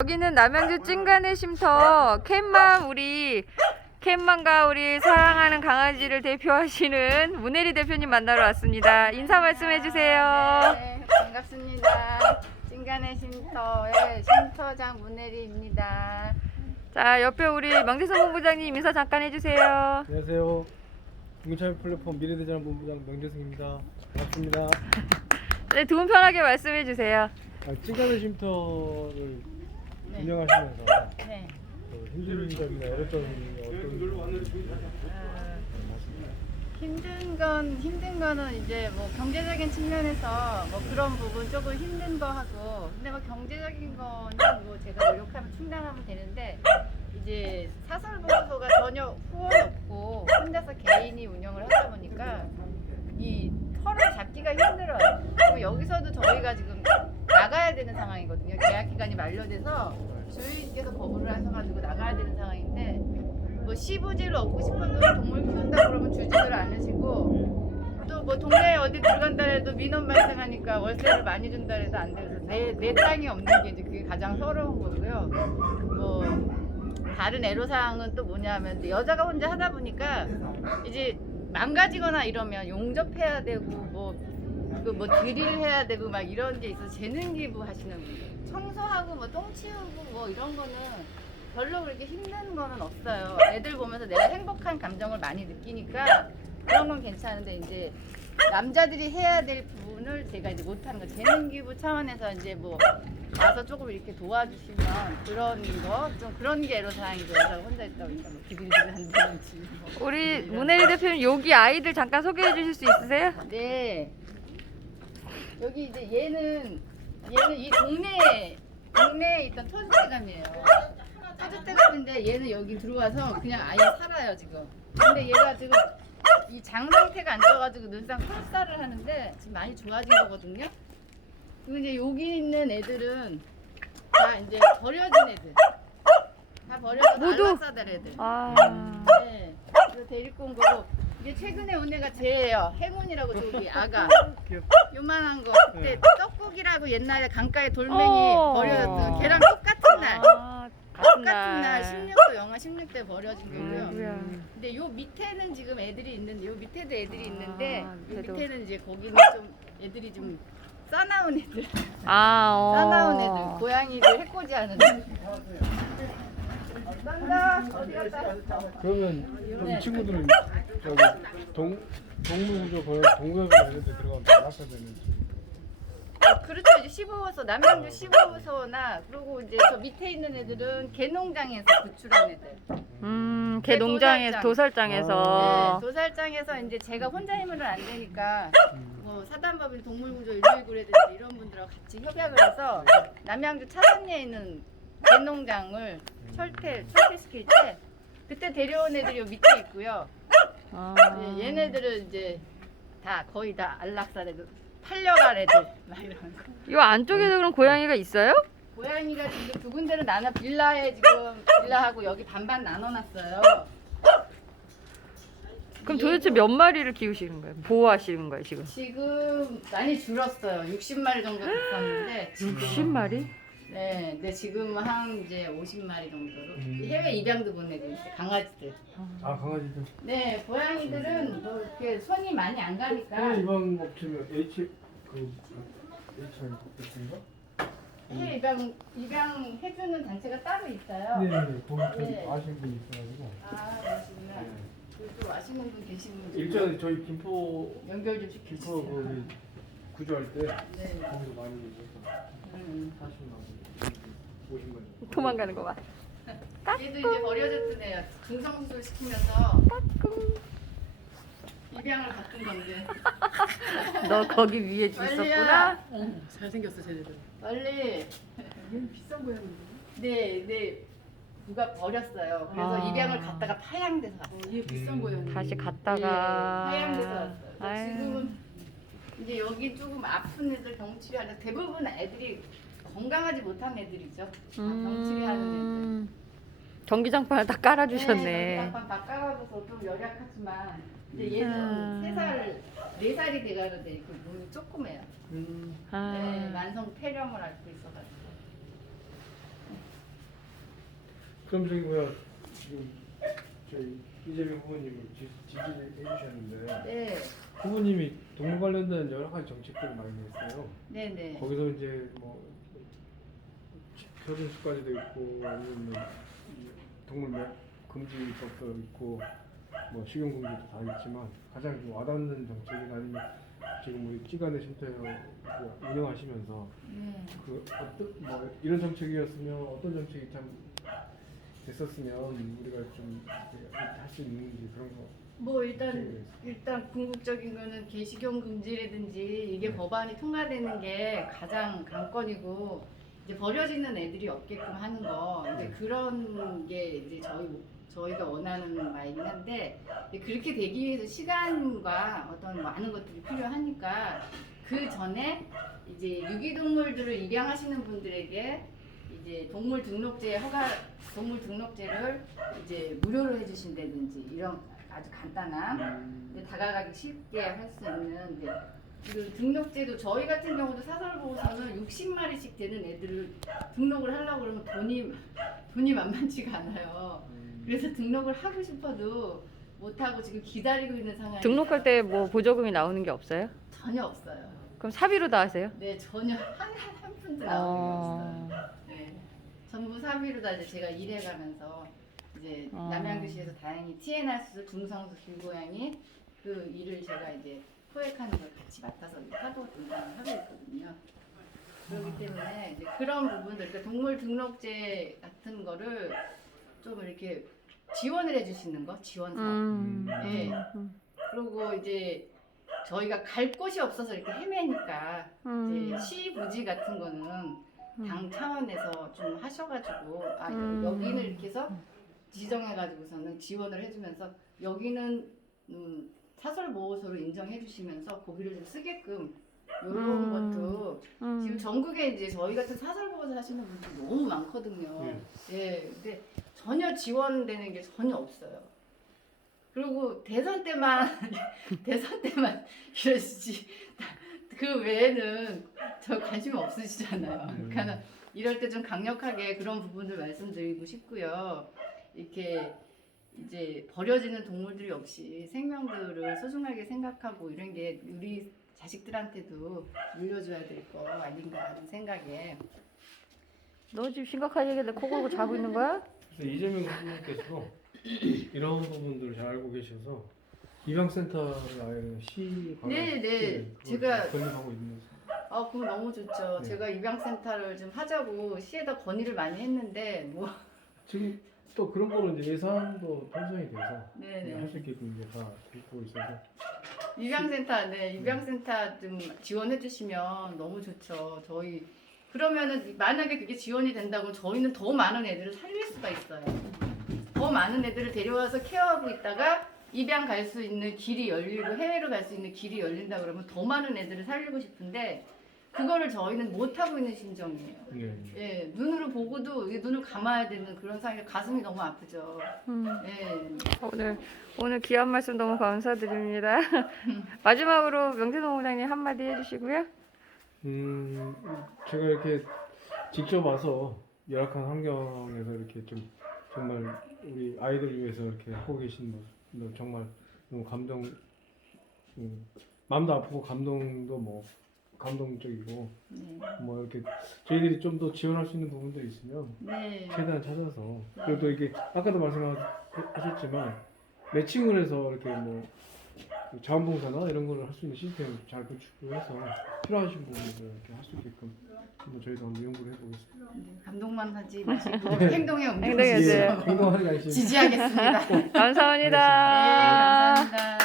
여기는 남양주 찐간의 쉼터 캔맘 우리 캔맘과 우리 사랑하는 강아지를 대표하시는 문혜리 대표님 만나러 왔습니다. 인사 말씀해 주세요. 네, 반갑습니다. 찐간의 쉼터의 쉼터장 문혜리입니다. 자, 옆에 우리 명재성 본부장님 인사 잠깐 해주세요. 안녕하세요. 중고차인 플랫폼 미래대전 본부장 명재승입니다. 반갑습니다. 네, 두 분 편하게 말씀해 주세요. 아, 찌가는 쉼터를 네. 운영하시면서 네. 그 힘든 점이나 점이 어떤 어, 힘든 건 힘든 거는 이제 뭐 경제적인 측면에서 뭐 그런 부분 조금 힘든 거 하고 근데 뭐 경제적인 거는 뭐 제가 노력하면 충당하면 되는데 이제 사설 보호소가 전혀 후원 없고 혼자서 개인이 운영을 하다 보니까 이 털을 잡기가 힘들어요. 그리고 여기서도 저희가 지금 되는 상황이거든요. 계약 기간이 만료돼서 주인께서 거부를 하셔가지고 나가야 되는 상황인데 뭐 시부지를 얻고 분은 동물 키운다 그러면 주지를 않으시고 또 뭐 동네에 어디 들어간다 해도 민원 발생하니까 월세를 많이 준다 해도 안 돼서 내, 내 땅이 없는 게 이제 그게 가장 서러운 거고요. 뭐 다른 애로사항은 또 뭐냐면 여자가 혼자 하다 보니까 이제 망가지거나 이러면 용접해야 되고 뭐 그 뭐 드릴 해야 되고 막 이런 게 있어서 재능 기부 하시는 분들 청소하고 뭐 똥 치우고 뭐 이런 거는 별로 그렇게 힘든 거는 없어요. 애들 보면서 내가 행복한 감정을 많이 느끼니까 그런 건 괜찮은데 이제 남자들이 해야 될 부분을 제가 이제 못하는 거 재능 기부 차원에서 이제 뭐 가서 조금 이렇게 도와주시면 그런 거 좀 그런 게 애로사항이죠. 여자가 혼자 있다 보니까 뭐 기들기들 한다든지 뭐. 우리 문혜리 대표님 여기 아이들 잠깐 소개해 주실 수 있으세요? 네. 여기 이제 얘는 얘는 이 동네 동네에 있던 터줏대감이에요. 터줏대감인데 얘는 여기 들어와서 그냥 아예 살아요 지금. 근데 얘가 지금 이 장 상태가 안 좋아가지고 늘상 콜살을 하는데 지금 많이 좋아진 거거든요. 그리고 이제 여기 있는 애들은 다 이제 버려진 애들. 다 버려진 모두? 안락사들 애들. 아, 네. 이거 데리고 온 거고 이게 최근에 온 애가 쟤예요. 행운이라고 저기 아가. 요만한 거. 그때 네. 떡국이라고 옛날에 강가에 돌멩이 어. 버려졌던 걔랑 똑같은 날. 아, 같은 똑같은 날 날. 16도 영하 16대 버려진 거고요. 아이고야. 근데 요 밑에는 지금 애들이 있는데 요 밑에도 애들이 아, 있는데 요. 밑에는 이제 거기는 좀 애들이 좀 싸나운 애들. 아, 어. 싸나운 애들. 고양이들 해코지 하는 애들. 그러면 네. 이 친구들은 저기 동 동물구조 거의 동물원 이런 데 들어가면 나가야 되는 친구. 어, 그렇죠. 이제 15호소, 남양주 15호소나 그리고 이제 저 밑에 있는 애들은 개농장에서 구출한 애들. 음, 개 농장에서 도살장에서 네, 도살장에서 이제 제가 혼자 힘으로는 안 되니까 음. 뭐 사단법인 동물구조 119라든지 이런 분들하고 같이 협약을 해서 남양주 차산리에 있는 개농장을 철퇴, 철퇴 시킬 때 그때 데려온 애들이 요 밑에 있고요. 아. 네, 얘네들은 이제 다 거의 다 안락사 애들, 팔려갈 애들 막 이런 거. 요 안쪽에도 그럼 고양이가 있어요? 고양이가 지금 두 군데를 나눠 빌라에 지금 빌라하고 여기 반반 나눠놨어요. 그럼 도대체 몇 마리를 키우시는 거예요? 보호하시는 거예요, 지금? 지금 많이 줄었어요. 60마리 정도 됐었는데 지금 60마리? 네, 근데 지금 한 이제 50마리 정도로 음. 해외 입양도 보내고 있어요. 강아지들. 아 강아지들. 네, 고양이들은 뭐 이렇게 손이 많이 안 가니까 해외 입양 업체면 H 그 H 업체인가? 해외 입양 입양 해주는 단체가 따로 있어요. 네, 네, 거기 좀 네. 아시는 분이 있어가지고. 아, 그러시구나. 또 아시는 분 계시는 분 일전에 저희 김포 연결 좀 김포 시켜주세요. 그 구조할 때 네. 거기서 많이 해서 음. 하시는 분 오신 거죠. 도망가는 거 봐. 얘도 이제 버려졌던 애야. 중성수술 시키면서 입양을 바꾼 건데. 너 거기 위에 있었구나? 잘생겼어 쟤네들 빨리. 얘는 비싼 고양이인데 네, 네. 누가 버렸어요. 그래서 아. 입양을 갔다가 파양돼서 왔어요. 어, 얘 비싼 고양이 다시 예, 갔다가. 파양돼서 왔어요. 그래서 아유. 지금은 이제 여기 조금 아픈 애들 병치료하는 대부분 애들이 건강하지 못한 애들이죠. 다 병치료하는 애들. 음, 전기장판을 다 깔아주셨네. 네, 약간 다 깔아줘서 좀 열약하지만 이제 얘는 아. 세 살, 네 살이 돼가는데 그 몸이 조그매요. 음. 아. 네, 만성 폐렴을 앓고 있어가지고. 그럼 저기 뭐야 지금 저희 이재명 후보님을 지, 지지해 주셨는데 네, 후보님이 동물 관련된 여러 가지 정책들을 많이 냈어요. 네, 네. 거기서 이제 뭐 표준수까지도 있고 아니면 뭐이 동물 매- 금지법도 있고 뭐 식용 금지도 다 있지만 가장 좀 와닿는 정책이 아니면 지금 우리 찌간의 쉼터 운영하시면서 네. 그 어떤 뭐 이런 정책이었으면 어떤 정책이 참 됐었으면 우리가 좀 할 수 있는지 그런 거 뭐 일단 정책이 일단 궁극적인 거는 개식용 금지라든지 이게 네. 법안이 통과되는 게 가장 관건이고 이제 버려지는 애들이 없게끔 하는 거 이제 네. 그런 게 이제 저희 저희가 원하는 바이긴 한데 그렇게 되기 위해서 시간과 어떤 많은 것들이 필요하니까 그 전에 이제 유기동물들을 입양하시는 분들에게 이제 동물 등록제 허가 동물 등록제를 이제 무료로 해주신다든지 이런 아주 간단한 이제 다가가기 쉽게 할 수 있는 이제 그 등록제도 저희 같은 경우도 사설 보호소는 60마리씩 되는 애들을 등록을 하려고 그러면 돈이 돈이 만만치가 않아요. 그래서 등록을 하고 싶어도 못 하고 지금 기다리고 있는 상황이 등록할 때 뭐 보조금이 나오는 게 없어요? 전혀 없어요. 그럼 사비로 다 하세요? 네 전혀 한한 한 푼도 나오는 게 없어요. 전부 사비로 다 이제 제가 일해가면서 이제 어. 남양주시에서 다행히 TNR 수술 중성수 길고양이 그 일을 제가 이제 포획하는 걸 같이 맡아서 이제 파도 등장을 하고 있거든요. 그렇기 때문에 이제 그런 부분들, 그러니까 동물 등록제 같은 거를 좀 이렇게 지원을 해주시는 거, 지원사. 음... 네. 음... 그리고 이제 저희가 갈 곳이 없어서 이렇게 헤매니까 음... 이제 시부지 같은 거는 당 차원에서 좀 하셔가지고 아 음. 여기는 이렇게 해서 지정해가지고서는 지원을 해주면서 여기는 음, 사설 보호소로 인정해주시면서 고기를 좀 쓰게끔 이런 음. 것도 음... 지금 전국에 이제 저희 같은 사설 보호소 하시는 분들 너무 많거든요. 예. 예, 근데 전혀 지원되는 게 전혀 없어요. 그리고 대선 때만 대선 때만 이러시지 그 외에는 저 관심 없으시잖아요. 음. 그러니까 이럴 때 좀 강력하게 그런 부분들 말씀드리고 싶고요. 이렇게 이제 버려지는 동물들이 없이 생명들을 소중하게 생각하고 이런 게 우리 자식들한테도 물려줘야 될 거 아닌가 하는 생각에 너 지금 심각한 얘기인데 코 골고 자고 있는 거야? 근데 이재명 후보님께서 이런 부분들을 잘 알고 계셔서 입양센터를 아예 시 네, 네. 제가- 건립하고 있는 아, 그럼 너무 좋죠. 네. 제가 입양센터를 좀 하자고 시에다 건의를 많이 했는데 뭐 지금 또 그런 거는 이제 예산도 편성이 돼서 네네. 할수 있게끔 이제 다 되고 있어서 입양센터, 네, 입양센터 좀 지원해 주시면 너무 좋죠. 저희 그러면은 만약에 그게 지원이 된다고 저희는 더 많은 애들을 살릴 수가 있어요. 더 많은 애들을 데려와서 케어하고 있다가 입양 갈 수 있는 길이 열리고 해외로 갈 수 있는 길이 열린다 그러면 더 많은 애들을 살리고 싶은데 그거를 저희는 못 하고 있는 심정이에요. 네. 예, 눈으로 보고도 이게 눈을 감아야 되는 그런 상황에 가슴이 너무 아프죠. 음... 예. 오늘 오늘 귀한 말씀 너무 감사드립니다. 마지막으로 명재동 부장님 한마디 해주시고요. 음 제가 이렇게 직접 와서 열악한 환경에서 이렇게 좀 정말 우리 아이들 위해서 이렇게 하고 계신 모습 정말 너무 감동 음, 마음도 아프고 감동도 뭐 감동적이고 네. 뭐 이렇게 저희들이 좀 더 지원할 수 있는 부분들이 있으면 네. 최대한 찾아서 그리고 또 이게 아까도 말씀하셨지만 매칭을 해서 이렇게 뭐 자원봉사나 이런 거를 할수 있는 시스템 잘 구축을 해서 필요하신 부분들 이렇게 할 수 있게끔 한번 저희도 한번 연구를 해보겠습니다. 네, 감동만 하지 마시고 행동에 행동에 옮겨주세요. 네. 예, 행동하는 게 아니시죠? 지지하겠습니다. 네, 감사합니다. 감사합니다.